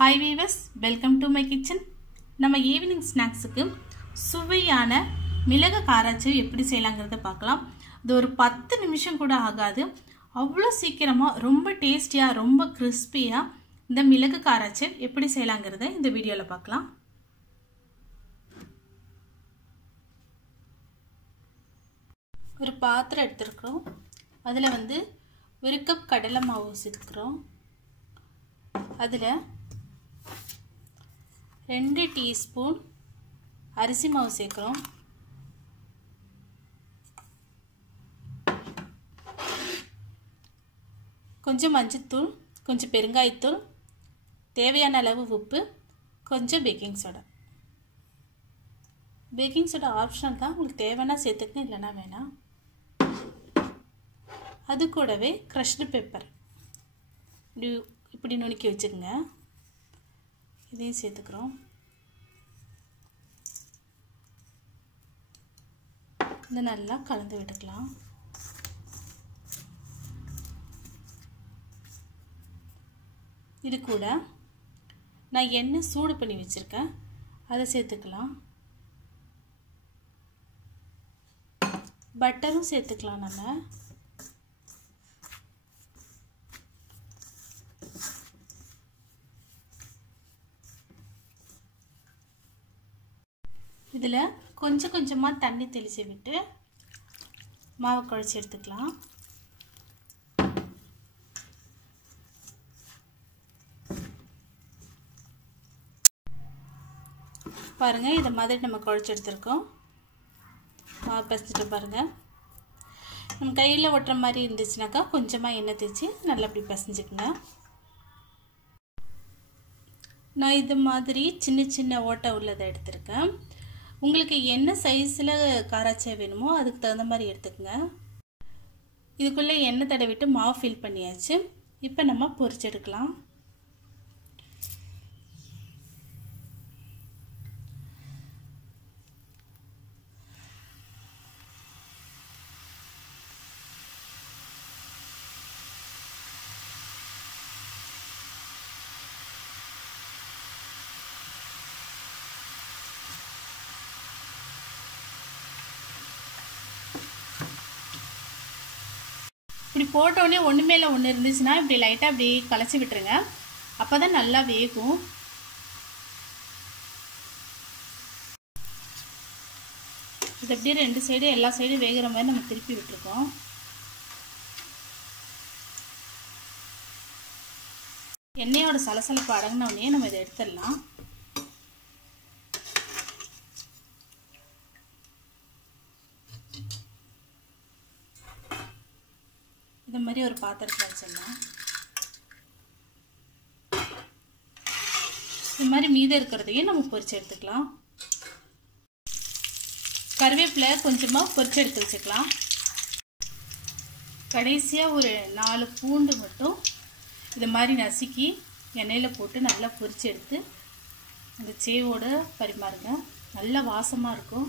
Hi viewers welcome to my kitchen நம்ம evening ஸ்நாக்ஸுக்கு சுவையான மிளகு காராச்சி எப்படி செய்யலாங்கிறத பார்க்கலாம். இது ஒரு பத்து நிமிஷம் கூட ஆகாது. அவ்வளோ சீக்கிரமாக ரொம்ப டேஸ்டியாக ரொம்ப கிறிஸ்பியாக இந்த மிளகு காராச்சி எப்படி செய்யலாங்கிறத இந்த வீடியோவில் பார்க்கலாம். ஒரு பாத்திரம் எடுத்துருக்குறோம். அதில் வந்து ஒரு கப் கடலை மாவு சேர்த்துக்கிறோம் அதில் ரெண்டு டீஸ்பூன் அரிசி மாவு சேர்க்குறோம். கொஞ்சம் மஞ்சத்தூள் கொஞ்சம் பெருங்காயத்தூள் தேவையான அளவு உப்பு கொஞ்சம் baking soda baking soda optional தான். உங்களுக்கு தேவைன்னா சேர்த்துக்கணும் இல்லைன்னா வேணாம். அது கூடவே க்ரஷ்டு பெப்பர் இப்படி இப்படி நுணுக்கி வச்சுக்கோங்க. இதையும் சேர்த்துக்கிறோம். இதை நல்லா கலந்து விட்டுக்கலாம். இது கூட நான் எண்ணெய் சூடு பண்ணி வச்சுருக்கேன். அதை சேர்த்துக்கலாம். பட்டரும் சேர்த்துக்கலாம் நம்ம. இதில் கொஞ்சம் கொஞ்சமாக தண்ணி தெளித்து விட்டு மாவு குழச்சி எடுத்துக்கலாம். பாருங்கள் இதை மாதிரி நம்ம குழச்சி எடுத்துருக்கோம். மாவு பசிச்சுட்டு பாருங்கள் நம்ம கையில் ஒட்டுற மாதிரி இருந்துச்சுனாக்கா கொஞ்சமாக எண்ணெய் தேய்ச்சி நல்லா இப்படி பசைஞ்சுக்குங்க. நான் இது மாதிரி சின்ன சின்ன ஓட்டை உள்ளதை எடுத்திருக்கேன். உங்களுக்கு என்ன சைஸில் காராச்சா வேணுமோ அதுக்கு தகுந்த மாதிரி எடுத்துக்கோங்க. இதுக்குள்ளே எண்ணெய் தடவிட்டு மாவு ஃபில் பண்ணியாச்சு. இப்போ நம்ம பொரிச்செடுக்கலாம் இப்படி போட்டோடனே ஒன்று மேலே ஒன்று இருந்துச்சுன்னா இப்படி லைட்டாக அப்படி கலச்சி விட்டுருங்க. அப்போ தான் நல்லா வேகும். இது அப்படியே ரெண்டு சைடு எல்லா சைடும் வேகிற மாதிரி நம்ம திருப்பி விட்டுருக்கோம். எண்ணெயோட சலசலப்பு அடங்கினோடனே நம்ம இதை எடுத்துடலாம். இந்த மாதிரி ஒரு பாத்திரத்தில் வச்சிடலாம் இது மாதிரி மீதம் இருக்கிறதையும் நம்ம பொரிச்சு எடுத்துக்கலாம். கருவேப்பிலை கொஞ்சமாக பொரிச்சு எடுத்து வச்சுக்கலாம். கடைசியாக ஒரு நாலு பூண்டு மட்டும் இது மாதிரி நசுக்கி எண்ணெயில் போட்டு நல்லா பொரிச்சு எடுத்து அந்த சேவோடு பரிமாறுங்க. நல்ல வாசமாக இருக்கும்.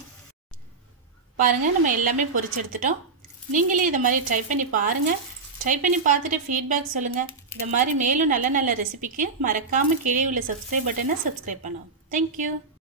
பாருங்கள் நம்ம எல்லாமே பொரிச்சு எடுத்துட்டோம். நீங்களே இதை மாதிரி ட்ரை பண்ணி பாருங்கள் ட்ரை பண்ணி பார்த்துட்டு ஃபீட்பேக் சொல்லுங்கள் இதை மாதிரி மேலும் நல்ல நல்ல ரெசிபிக்கு மறக்காமல் கீழே உள்ள சப்ஸ்கிரைப் பட்டனை சப்ஸ்கிரைப் பண்ணுவோம் தேங்க்யூ